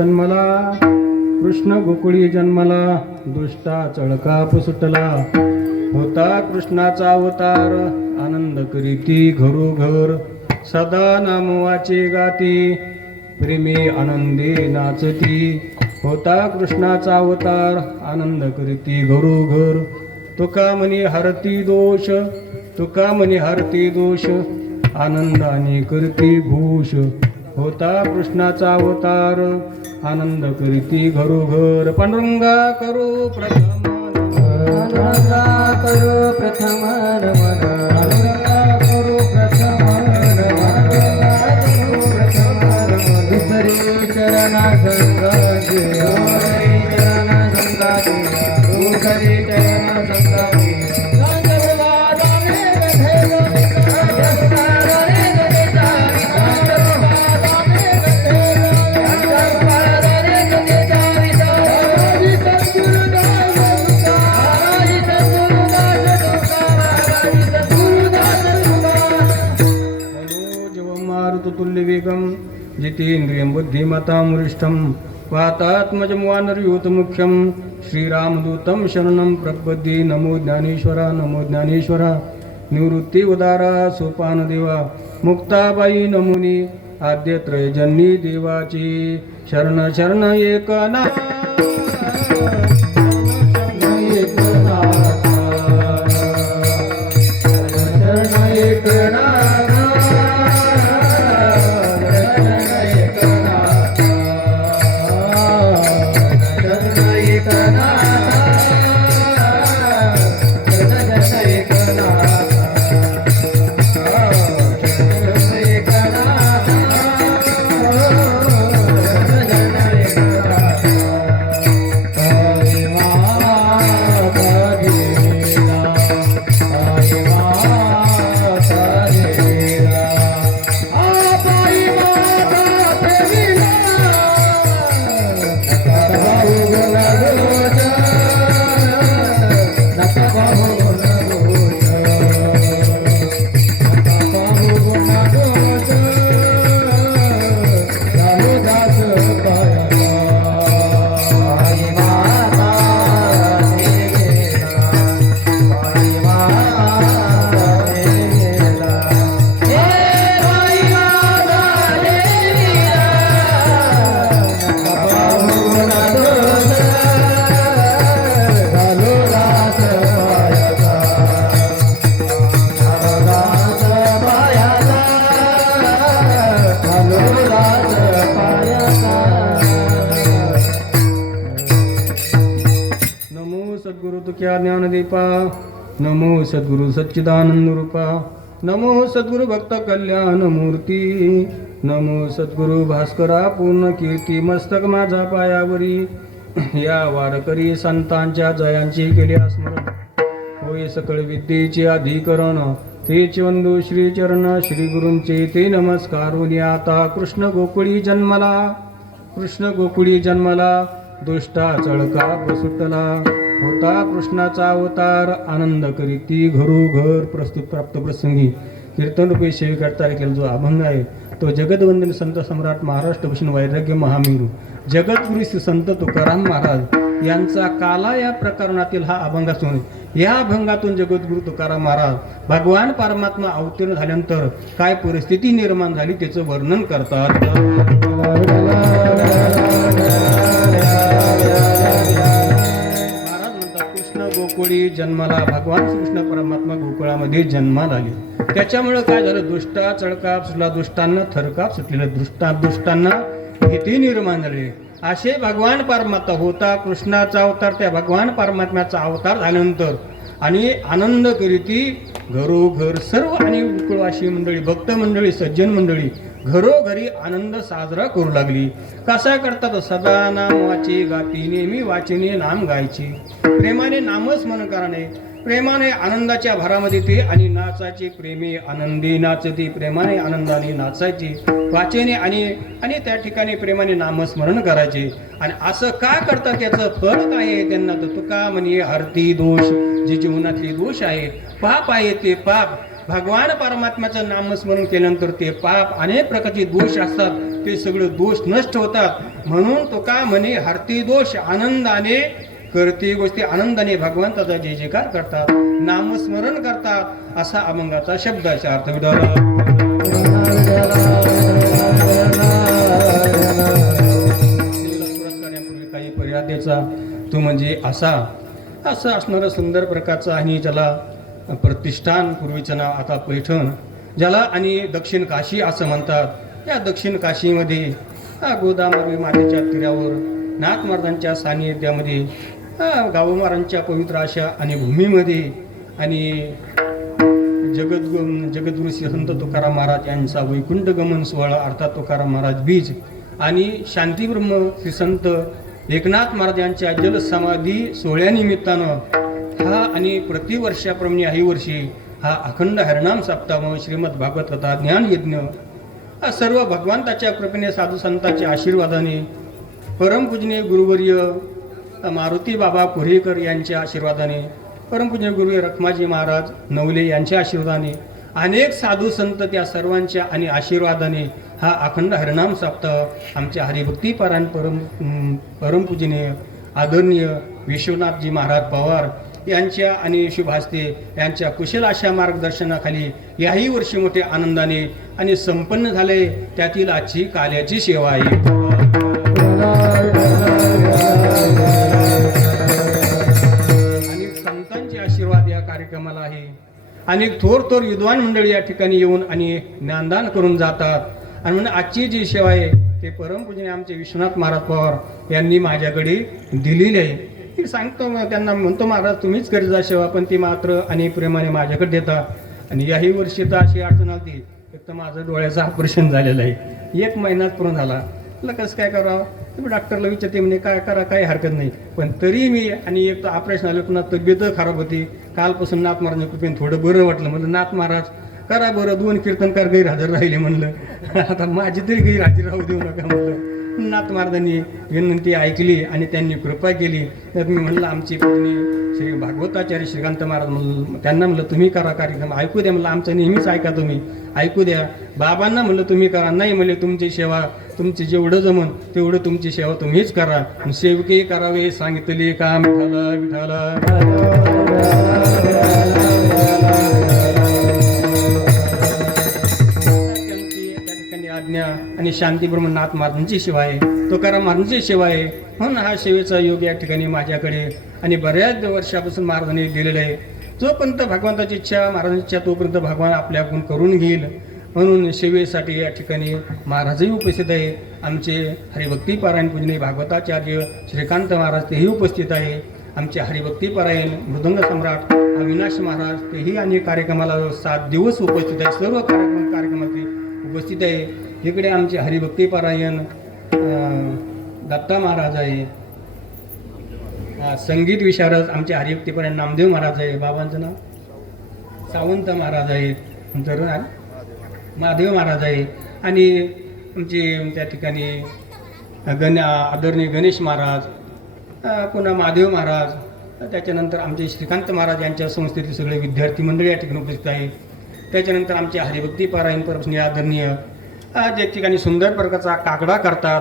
जन्मला. कृष्ण गोकुळी जन्मला. दुष्टा चळका पुसटला. होता कृष्णाचा अवतार. आनंद करीती घरोघर. सदा नामवाचे गाती. प्रेमी आनंदी नाचती. होता कृष्णाचा अवतार. आनंद करीती घरोघर. तुका म्हणी हरती दोष. तुका म्हणी हरती दोष. आनंदाने करती घोष होता कृष्णाचा अवतार. आनंद करीती घरोघर. पांडुरंगा करू प्रथम. करू प्रथम. जितेन्द्रियं बुद्धिमतामुरिष्ठं वातात्मजं वानरयूतमुख्यं श्रीरामदूतं शरणं प्रपद्ये। नमो ज्ञानेश्वरा नमो ज्ञानेश्वरा। निवृत्ती उदारा सोपानदेवा मुक्ताबाई नमुनी। आद्यत्रयजन्नी देवाची। शरण शरण एकना सद्गुरु तुक्या ज्ञानदीपा नमो सद्गुरु सच्चिदानंद रूपा नमो सद्गुरु भक्त कल्याण मूर्ती नमो सद्गुरु भास्करा पूर्ण कीर्ती मस्तक माझा पायावरी. या वारकरी संतांच्या जयांची केली स्मरण होय सकळ विद्येचे अधिकरण. ते वंदू श्री चरण श्री गुरूंचे ते नमस्कार. आता कृष्ण गोकुळी जन्मला. कृष्ण गोकुळी जन्मला. दुष्टा चळका सुटला होता कृष्णाचा अवतार आनंद करीती घरोघर प्रस्तुत प्राप्त प्रसंगी. कीर्तन रूपी सेविकार तारखेला जो अभंग आहे तो जगदवंदन संत सम्राट महाराष्ट्र भूषण वैराग्य महामेरू. जगद्गुरी श्री संत तुकाराम महाराज यांचा काला या प्रकरणातील हा अभंग असून या अभंगातून जगद्गुरु तुकाराम महाराज भगवान परमात्मा अवतीर्ण झाल्यानंतर काय परिस्थिती निर्माण झाली त्याचं वर्णन करतात. गोकुळी जन्माला भगवान कृष्ण परमात्मा गोकुळामध्ये जन्माला आले त्याच्यामुळे काय झालं? दुष्टा चळकाप सुला दुष्टांना थरकाप सुटलेलं दुष्टा दुष्टांना भीती निर्माण झाली. असे भगवान परमात्मा होता कृष्णाचा अवतार त्या भगवान परमात्म्याचा अवतार झाल्यानंतर. आणि आनंद करीती घरोघर सर्व आणि गोकुळवासी मंडळी भक्त मंडळी सज्जन मंडळी घरोघरी आनंद साजरा करू लागली. कसा करतात सदा नाम वाचे गाती नेहमी वाचने नाम गायचे. प्रेमाने नामस्मरण कराने प्रेमाने आनंदाच्या भरामध्ये ते आणि नाचाची प्रेमी आनंदी नाचती. प्रेमाने आनंदाने नाचायची. वाचेने आणि आणि त्या ठिकाणी प्रेमाने नामस्मरण करायचे. आणि असं का करतात त्याचं फळ काय आहे त्यांना? तर तुका म्हणे हरती दोष. जी जीवनातले दोष आहे पाप आहे ते पाप. भगवान परमात्म्याचं नामस्मरण केल्यानंतर ते पाप अनेक प्रकारचे दोष असतात. ते सगळे दोष नष्ट होतात. म्हणून तो का म्हणे हरती दोष आनंदाने करते गोष्टी आनंदाने भगवंताचा जय जयकार करतात. नामस्मरण करतात असा अभंगाचा शब्दाचा अर्थ करण्यापूर्वी काही पर्याय द्यायचा तो म्हणजे असा. असं असणारा सुंदर प्रकारचा आणि ज्याला प्रतिष्ठान पूर्वीचं नाव आता पैठण. ज्याला आणि दक्षिण काशी असं म्हणतात. या दक्षिण काशीमध्ये गोदामावी मातेच्या तीरावर नाथ महाराजांच्या सान्निध्यामध्ये गावमारांच्या पवित्र अशा आणि भूमीमध्ये आणि जगद्गु जगद्गुरु श्री संत तुकाराम महाराज यांचा वैकुंठ गमन सोहळा अर्थात तुकाराम महाराज बीज आणि शांतीब्रह्म श्री संत एकनाथ महाराज यांच्या जलसमाधी सोहळ्यानिमित्तानं हा आणि प्रतिवर्षाप्रमाणे आई वर्षी हा अखंड हरणाम सप्ताह श्रीमद भागवत कथा ज्ञान यज्ञ हा सर्व भगवंताच्या कृपेने साधू संतांच्या आशीर्वादाने परमपूजनीय गुरुवर्य मारुती बाबा कुरेकर यांच्या आशीर्वादाने परमपूजनीय गुरुवर्य रखमाजी महाराज नवले यांच्या आशीर्वादाने अनेक साधू संत त्या सर्वांच्या आणि आशीर्वादाने हा अखंड हरणाम सप्ताह आमच्या हरिभक्ती परम परमपूजनीय आदरणीय विश्वनाथजी महाराज पवार यांच्या आणि शुभ हस्ते यांच्या कुशल अशा मार्गदर्शनाखाली याही वर्षी मोठे आनंदाने आणि संपन्न झाले. त्यातील आजची काल्याची सेवा आहे. आणि संतांचे आशीर्वाद या कार्यक्रमाला आहे. अनेक थोर थोर विद्वान मंडळी या ठिकाणी येऊन आणि ज्ञानदान करून जातात. आणि म्हणून आजची जी सेवा आहे ते परमपूजने आमचे विश्वनाथ महाराज पवार यांनी माझ्याकडे दिलेली आहे. ती सांगतो मग त्यांना म्हणतो महाराज तुम्हीच करीत जा सेवा पण ती मात्र आणि प्रेमाने माझ्याकडे देता. आणि याही वर्षी तर अशी अडचण आली एक तर माझं डोळ्याचं ऑपरेशन झालेलं आहे. एक महिनाच पूर्ण झाला. म्हटलं कसं काय करावं? तुम्ही डॉक्टरला विचारते म्हणे काय करा काही हरकत नाही. पण तरी मी आणि एक तर ऑपरेशन आलं पुन्हा तब्येत खराब होती. कालपासून नाथ महाराज कृपेन थोडं बरं वाटलं. म्हणलं नाथ महाराज करा बरं दोन कीर्तनकार गैरहजर राहिले. म्हणलं आता माझी तरी गैरहजर राहू देऊ नका. म्हणलं नाथ महाराजांनी विनंती ऐकली आणि त्यांनी कृपा केली. तर मी म्हणलं आमची पत्नी श्री भागवताचार्य श्रीकांत महाराज म्हणलं त्यांना म्हणलं तुम्ही करा कार्यक्रम ऐकू द्या म्हणलं आमचं नेहमीच ऐका तुम्ही ऐकू द्या. बाबांना म्हणलं तुम्ही करा नाही म्हणले तुमची सेवा तुमची जेवढं जमन तेवढं तुमची सेवा तुम्हीच करा. सेवके करावे सांगितले काम विठाला विठाला ठिकाणी आणि शांतीब्रह्म नाथ महाराजांची सेवा आहे. तुकाराम महाराजांची सेवा आहे. हो म्हणून हा सेवेचा योग या ठिकाणी माझ्याकडे आणि बऱ्याच वर्षापासून महाराजांनी दिलेला आहे. जोपर्यंत भगवंताची इच्छा महाराजांची इच्छा तोपर्यंत भगवान आपल्याकडून करून घेईल. म्हणून सेवेसाठी या ठिकाणी महाराजही उपस्थित आहे. आमचे हरिभक्तीपारायण पूजने भागवताचार्य श्रीकांत महाराज तेही उपस्थित आहे. आमचे हरिभक्तीपारायण मृदंग सम्राट अविनाश महाराज तेही आणि कार्यक्रमाला सात दिवस उपस्थित आहे. सर्व कार्यक्रम कार्यक्रमात उपस्थित आहे. इकडे आमचे हरिभक्तीपरायण दत्ता महाराज आहे. संगीत विशारद आमचे हरिभक्तीपरायण नामदेव महाराज आहे. बाबांचं नाव? सावंत महाराज आहेत. नंतर महादेव महाराज आहे. आणि आमचे त्या ठिकाणी गण आदरणीय गणेश महाराज पुन्हा महादेव महाराज त्याच्यानंतर आमचे श्रीकांत महाराज यांच्या संस्थेतील सगळे विद्यार्थी मंडळी या ठिकाणी उपस्थित आहे त्याच्यानंतर आमचे हरिभक्तीपरायण पारायण आदरणीय अ, ज्या ठिकाणी सुंदर प्रकारचा काकडा करतात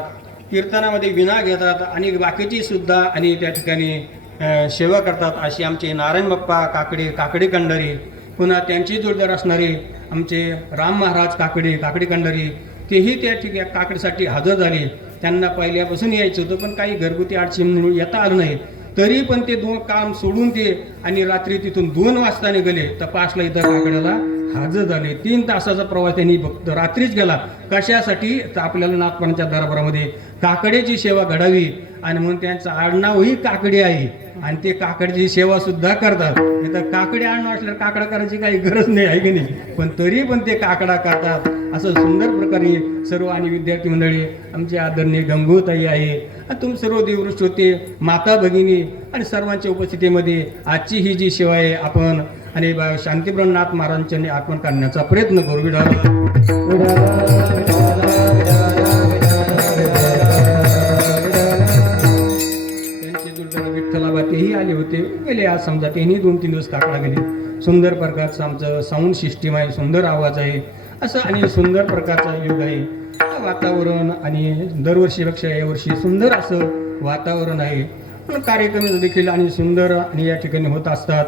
कीर्तनामध्ये विना घेतात आणि बाकीची सुद्धा आणि त्या ठिकाणी सेवा करतात अशी आमचे नारायण बाप्पा काकडे काकडे कंडरी पुन्हा त्यांची जोडदार असणारे आमचे राम महाराज काकडे काकडे कंडरी तेही त्या ठिकाणी काकडीसाठी हजर झाले. त्यांना पहिल्यापासून यायचं होतं पण काही घरगुती अडचणीमुळे येता आलं नाही. तरी पण ते दोन काम सोडून ते आणि रात्री तिथून दोन वाजता निघाले. तर पाचला इथं काकड्याला हाजर झाले. तीन तासाचा प्रवास त्यांनी फक्त रात्रीच गेला कशासाठी? तर आपल्याला नागपणाच्या दरबारामध्ये काकड्याची सेवा घडावी आणि म्हणून त्यांचं आडनावही काकडी आहे. आणि ते काकडीची सेवा सुद्धा करतात. तर काकडी आणणं असल्यावर काकडा करायची काही गरज नाही आहे की नाही? पण तरी पण ते काकडा करतात. असं सुंदर प्रकारे सर्व आणि विद्यार्थी मंडळी आमचे आदरणीय गंगूताई आहे. आणि तुम सर्व देवृष्ट होते माता भगिनी आणि सर्वांच्या उपस्थितीमध्ये आजची ही जी सेवा आहे आपण आणि बा- महाराजांनी महाराजांच्या आठवण काढण्याचा प्रयत्न करू. विढा त्यांचे तेही आले होते. गेले आज समजा त्यांनी दोन तीन दिवस काकडा गेले. सुंदर प्रकारचं आमचं साऊंड सिस्टीम आहे सुंदर आवाज आहे. असं आणि सुंदर प्रकारचा योग आहे. वातावरण आणि दरवर्षीपेक्षा यावर्षी सुंदर असं वातावरण आहे. पण कार्यक्रम देखील आणि सुंदर आणि या ठिकाणी होत असतात.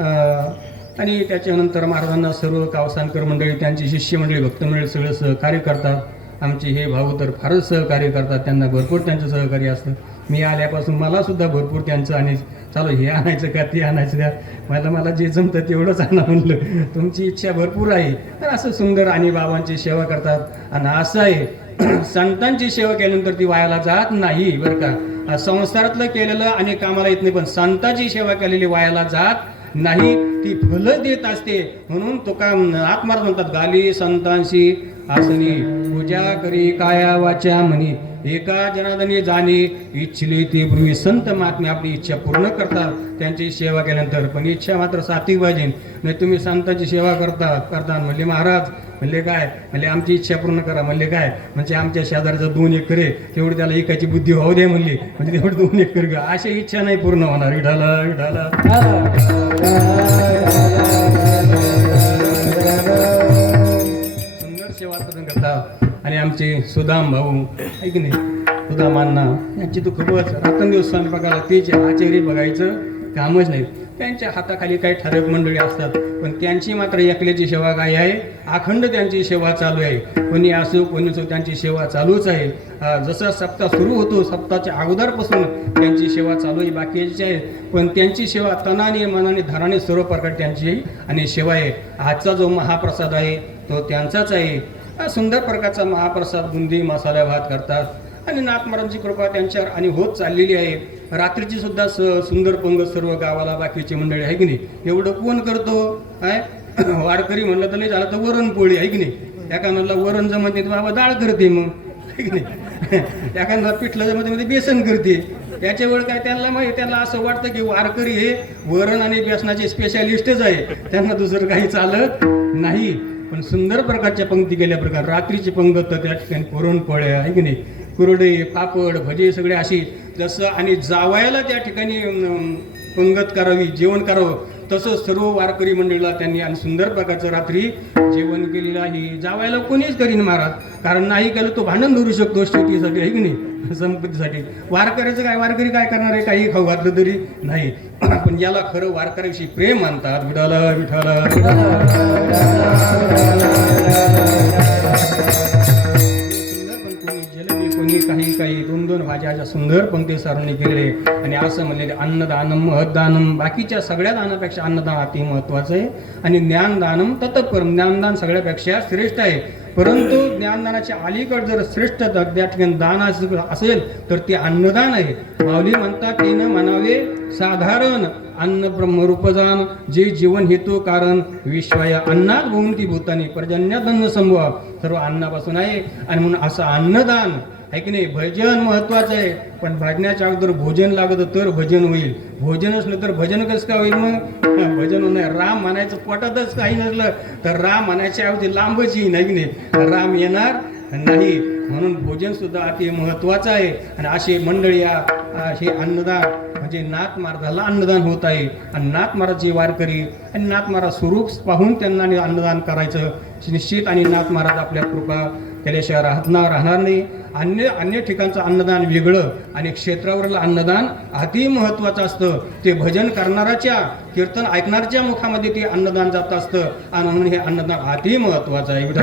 आणि त्याच्यानंतर महाराजांना सर्व कावसानकर मंडळी त्यांची शिष्यमंडळी भक्तमंडळी सगळं सहकार्य करतात. आमचे हे भाऊ तर फारच सहकार्य करतात. त्यांना भरपूर त्यांचं सहकार्य असतं. मी आल्यापासून मला सुद्धा भरपूर त्यांचं आणि चालू हे आणायचं का ते आणायचं का? मला मला जे जमतं तेवढंच आणा म्हणलं. तुमची इच्छा भरपूर आहे. तर असं सुंदर आणि बाबांची सेवा करतात. आणि असं आहे संतांची सेवा केल्यानंतर ती वायाला जात नाही बरं का. संसारातलं केलेलं आणि कामाला येत नाही पण संतांची सेवा केलेली वायाला जात नाही ती फलं देत असते. म्हणून तुका आत्मार्थ म्हणतात गाली संतांशी आसनी पूजा करी काया वाचा म्हणी. एका जनादनी जाणे इच्छिले ते पूर्वी संत महात्मे आपली इच्छा पूर्ण करतात. त्यांची सेवा केल्यानंतर पण इच्छा मात्र सात्विक पाहिजे. नाही तुम्ही संतांची सेवा करता करता. म्हणले महाराज म्हणले काय? म्हणले आमची इच्छा पूर्ण करा. म्हणले काय? म्हणजे आमच्या शेजारचं दोन एक करे तेवढी त्याला एकाची बुद्धी होऊ दे म्हणली. म्हणजे तेवढं दोन एक कर अशी इच्छा नाही पूर्ण होणार. विठाला विठाला सेवा साधन करता आणि आमचे सुदाम भाऊ. ऐक नाही? सुदामांना यांची तर खूपच रात्रंदिवस स्वयंपाकाला तेच आचार्य बघायचं कामच नाही. त्यांच्या हाताखाली काही ठराविक मंडळी असतात पण त्यांची मात्र एकल्याची सेवा काय आहे. अखंड त्यांची सेवा चालू आहे. कोणी असो कोणी असो त्यांची सेवा चालूच आहे. जसं सप्ताह सुरू होतो सप्ताहाच्या अगोदरपासून त्यांची सेवा चालू आहे बाकीची आहे. पण त्यांची सेवा तनाने मनाने धराने सर्व प्रकार त्यांची आहे आणि सेवा आहे. आजचा जो महाप्रसाद आहे तो त्यांचाच आहे सुंदर प्रकारचा महाप्रसाद बुंदी मसाला भात करतात. आणि नाथमारांची कृपा त्यांच्यावर आणि होत चाललेली आहे. रात्रीची सुद्धा स सुंदर पंगत सर्व गावाला बाकीची मंडळी आहे की नाही? एवढं कोण करतो? काय? वारकरी म्हणलं तर नाही झालं तर वरणपोळी आहे की नाही? एखाद्याला वरण जमत नाही बाबा डाळ करते मग आहे की नाही? एखादा पिठलं जमत मध्ये बेसन करते. त्याच्या वेळ काय त्यांना माहिती त्यांना असं वाटतं की वारकरी हे वरण आणि बेसनाचे स्पेशालिस्टच आहे. त्यांना दुसरं काही चालत नाही. पण सुंदर प्रकारच्या पंक्ती केल्या प्रकार रात्रीची पंगत तर त्या ठिकाणी पुरणपोळ्या आहे की नाही? कुरडे पापड भजे सगळे अशी जसं आणि जावायला त्या ठिकाणी पंगत करावी जेवण करावं तसं सर्व वारकरी मंडळीला त्यांनी आणि सुंदर प्रकारचं रात्री जेवण केलेलं आहे. जावायला कोणीच करीन महाराज. कारण नाही केलं तो भांडण धरू शकतो शेतीसाठी आहे की नाही? संपत्तीसाठी. वारकऱ्याचं काय? वारकरी काय करणार आहे? काही खाऊ घातलं तरी नाही. पण याला खरं वारकऱ्याविषयी प्रेम मानतात. विठाला विठाला दोन अशा सुंदर पंक्ती सारणी केले आणि असं म्हणलेले अन्नदानम महदानम बाकीच्या सगळ्या दानापेक्षा अन्नदान अति महत्वाचं आहे. आणि ज्ञानदानम तत्परम ज्ञानदान सगळ्यापेक्षा श्रेष्ठ आहे. परंतु ज्ञानदानाच्या अलीकड जर श्रेष्ठ त्या ठिकाणी दान असेल तर ते अन्नदान आहे. माऊली म्हणतात तेनं म्हणावे साधारण अन्न ब्रह्मरूपजान जे जीवन हेतू कारण विश्वाय अन्नात भूमती भूतानी पर्जन्यात अन्न संभव सर्व अन्नापासून आहे. आणि म्हणून असं अन्नदान आहे की नाही? भजन महत्वाचं आहे पण भजनाच्या अगोदर भोजन लागतं तर भजन होईल. भोजन असलं तर भजन कसं का होईल मग? भजन नाही राम म्हणायचं पोटातच काही नसलं तर राम म्हणायच्या अगदी लांबच येईल नाही की नाही? राम येणार नाही. म्हणून भोजन सुद्धा अति महत्वाचं आहे. आणि असे मंडळी असे अन्नदान म्हणजे नाथ महाराजाला अन्नदान होत आहे. आणि नाथ महाराजची वारकरी आणि नाथ महाराज स्वरूप पाहून त्यांना आणि अन्नदान करायचं. निश्चित आणि नाथ महाराज आपल्या कृपा केल्याशिवाय राहणार राहणार नाही. अन्य अन्य ठिकाणचं अन्नदान वेगळं आणि क्षेत्रावरील अन्नदान अति महत्वाचं असतं. ते भजन करणाराच्या कीर्तन ऐकणाऱ्याच्या मुखामध्ये ते अन्नदान जात असतं. आणि म्हणून हे अन्नदान अति महत्त्वाचं आहे. विठ्ठल.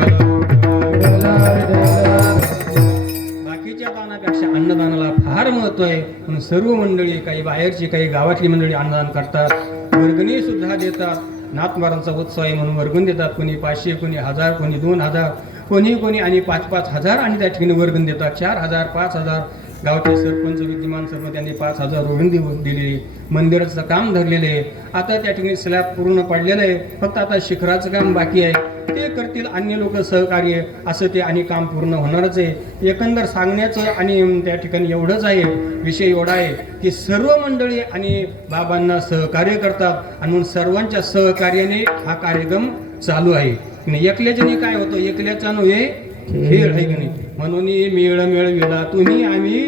बाकीच्या दानापेक्षा अन्नदानाला फार महत्त्व आहे. म्हणून सर्व मंडळी काही बाहेरची काही गावातली मंडळी अन्नदान करतात. वर्गणी सुद्धा देतात. नाथमारांचा उत्सव आहे म्हणून वर्गण देतात. कोणी पाचशे कोणी हजार कोणी दोन हजार. कोणी कोणी आणि पाच पाच हजार आणि त्या ठिकाणी वर्गण देतात. चार हजार पाच हजार गावचे सरपंच विद्यमान सरपंच त्यांनी पाच हजार वर्गण देऊन दिलेली. मंदिराचं काम धरलेलं आहे. आता त्या ठिकाणी स्लॅब पूर्ण पडलेलं आहे. फक्त आता शिखराचं काम बाकी आहे. ते करतील अन्य लोक सहकार्य. असं ते आणि काम पूर्ण होणारच आहे. एकंदर सांगण्याचं आणि त्या ठिकाणी एवढंच आहे. विषय एवढा आहे की सर्व मंडळी आणि बाबांना सहकार्य करतात. आणि म्हणून सर्वांच्या सहकार्याने हा कार्यक्रम चालू आहे. एकल्याच्याने काय होतं? एकल्याचा नव्हे खेळ आहे की नाही? म्हणून मेळ मेळ वेळा तुम्ही आम्ही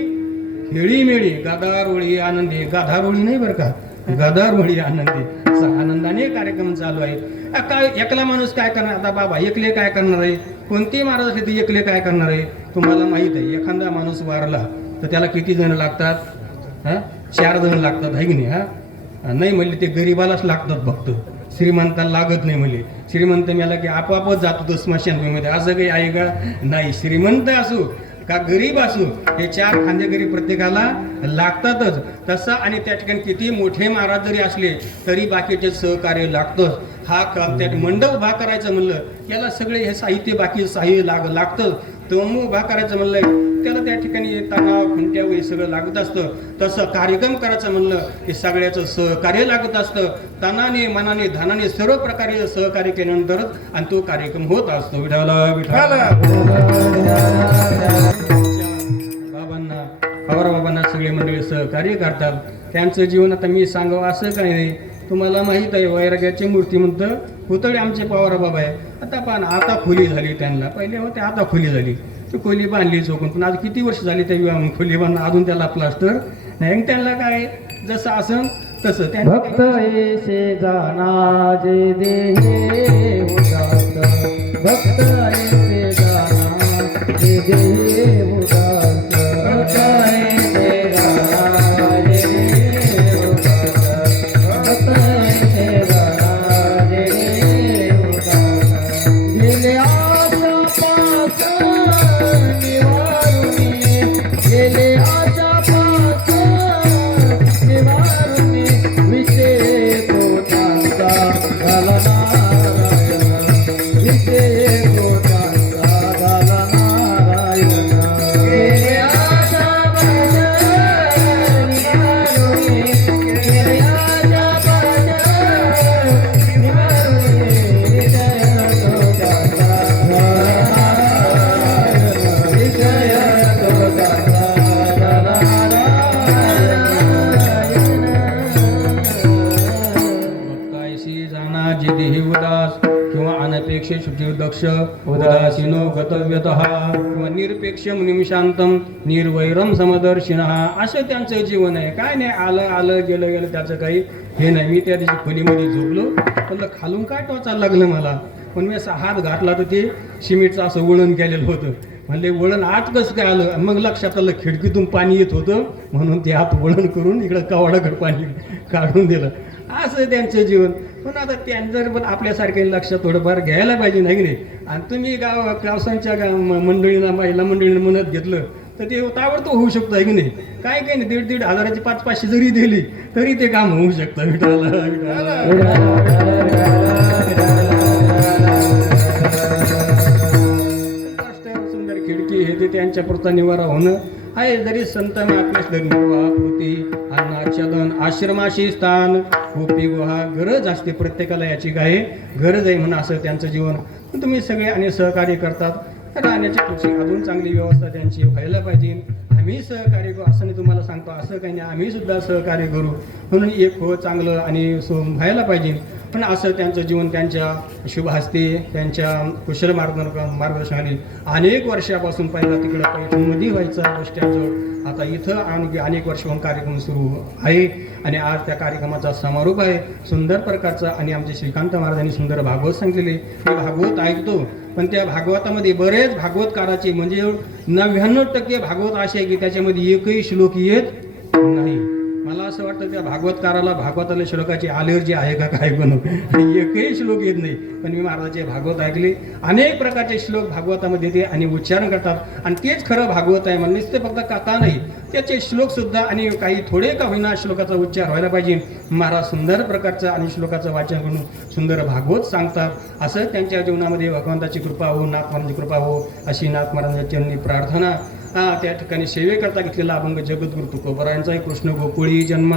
खेळी मेळी गादार आनंदी. गाधार नाही बरं का? गादार आनंदी. असा आनंदाने कार्यक्रम चालू आहे काय एकला माणूस काय करणार? आता बाबा एकले काय करणार आहे? कोणतेही महाराज असले ते एकले काय करणार आहे? तुम्हाला माहीत आहे एखादा माणूस वारला तर त्याला किती जण लागतात? हा? चार जण लागतात आहे की नाही? हा? नाही म्हणले ते गरीबालाच लागतात फक्त. श्रीमंताला लागत नाही म्हणले. श्रीमंत मेला की आपापच जातो तो स्मशानभूमीमध्ये. असं काही आहे का? नाही. श्रीमंत असू का गरीब असू हे चार खांदेकरी प्रत्येकाला लागतातच. तसं आणि त्या ठिकाणी किती मोठे महाराज जरी असले तरी बाकीचे सहकार्य लागतंच. हा का त्या मंडप उभा करायचं म्हणलं याला सगळे हे साहित्य बाकी साहित्य लाग लागतं. तंबू उभा करायचं म्हणलं त्याला त्या ठिकाणी तणाव खुंट्या वगैरे सगळं लागत असतं. तसं कार्यक्रम करायचं म्हणलं की सगळ्याचं सहकार्य लागत असतं. तनाने मनाने धनाने सर्व प्रकारे सहकार्य केल्यानंतरच आणि तो कार्यक्रम होत असतो. विठाला विठाला बाबांना पवार बाबांना सगळे मंडळी सहकार्य करतात. त्यांचं जीवन आता मी सांगावं असं काही नाही. तुम्हाला माहीत आहे वैराग्याची मूर्ती म्हणतं पुतळे आमचे पवार बाबा आहे. आता पण आता खुली झाली त्यांना. पहिले होते आता खुली झाली. ती खोली बांधली चोकून पण आज किती वर्ष झाली त्या विवाह खोली बांधून अजून त्याला प्लास्टर नाही त्यांना काय जसं असं तसं. त्यांनी भक्त ऐसे जाना जे देहे उदास भक्त ऐसे जाना जे देहे गतव्यत किंवा निरपेक्ष निमिशांतम निर्वैरम समदर्शिन. असं त्यांचं जीवन आहे. काय नाही आलं आलं गेलं गेलं त्याचं काही हे नाही. मी त्या दिवशी खोलीमध्ये झोपलो. म्हणलं खालून काय टोचायला लागलं मला? पण मी असा हात घातला तर ते सिमेंटचं असं वळण केलेलं होतं. म्हणले वळण आत कसं काय आलं? मग लक्षात आलं खिडकीतून पाणी येत होतं. म्हणून ते हात वळण करून इकडं कवाडाकडे पाणी काढून दिलं. असं त्यांचं जीवन. पण आता त्यांचं जर पण आपल्यासारख्या लक्ष थोडंफार घ्यायला पाहिजे नाही की नाही? आणि तुम्ही गाव गावसांच्या गा म- मंडळींना महिला मंडळींना म्हणत घेतलं तर ते ताबडतोब होऊ शकतं आहे की नाही? काय काय नाही दीड दीड हजाराची पाच पाचशे जरी दिली तरी ते काम होऊ शकतं. विठाला सुंदर खिडकी हे ते त्यांच्या पुरता निवारा होणं आहे जरी संत महात्म्यास कृती अन्नाच्छादन आश्रमाशी स्थान गोपी गुहा गरज असते प्रत्येकाला याची काय गरज आहे म्हणून असं त्यांचं जीवन. पण तुम्ही सगळे आणि सहकार्य करतात राहण्याची खुशी अजून चांगली व्यवस्था त्यांची व्हायला पाहिजे. आम्ही सहकार्य करू असं नाही तुम्हाला सांगतो. असं काही नाही आम्ही सुद्धा सहकार्य करू. म्हणून एक हो चांगलं आणि सो व्हायला पाहिजे. पण असं त्यांचं जीवन त्यांच्या शुभ हस्ते त्यांच्या कुशल मार्ग मार्गदर्शनाने अनेक वर्षापासून पहिला तिकडं पैठणमध्ये व्हायचा गोष्टीजवळ आता इथं आणखी अनेक वर्षाहून कार्यक्रम सुरू आहे आणि आज त्या कार्यक्रमाचा समारोप आहे. सुंदर प्रकारचा आणि आमचे श्रीकांत महाराजांनी सुंदर भागवत सांगितलेले. मी भागवत ऐकतो पण त्या भागवतामध्ये बरेच भागवतकाराचे म्हणजे नव्याण्णव टक्के भागवत असे आहे की त्याच्यामध्ये एकही श्लोक येत नाही. मला असं वाटतं त्या भागवतकाराला भागवताला श्लोकाची अलर्जी आहे का काय पण एकही श्लोक येत नाही. पण मी महाराजाचे भागवत ऐकले. अनेक प्रकारचे श्लोक भागवतामध्ये येते आणि उच्चारण करतात. आणि तेच खरं भागवत आहे म्हणजे नुसते फक्त कथा नाही. त्याचे श्लोक सुद्धा आणि काही थोडे का होईना श्लोकाचा उच्चार व्हायला पाहिजे. महाराज सुंदर प्रकारचं आणि श्लोकाचं वाचन करून सुंदर भागवत सांगतात. असं त्यांच्या जीवनामध्ये भगवंताची कृपा हो नाथ महाराजांची कृपा हो अशी नाथ महाराजांची प्रार्थना हा त्या ठिकाणी सेवेकरता घेतलेला अभंग जगद्गुरु तुकोबरायांचा कृष्ण गोकुळी जन्म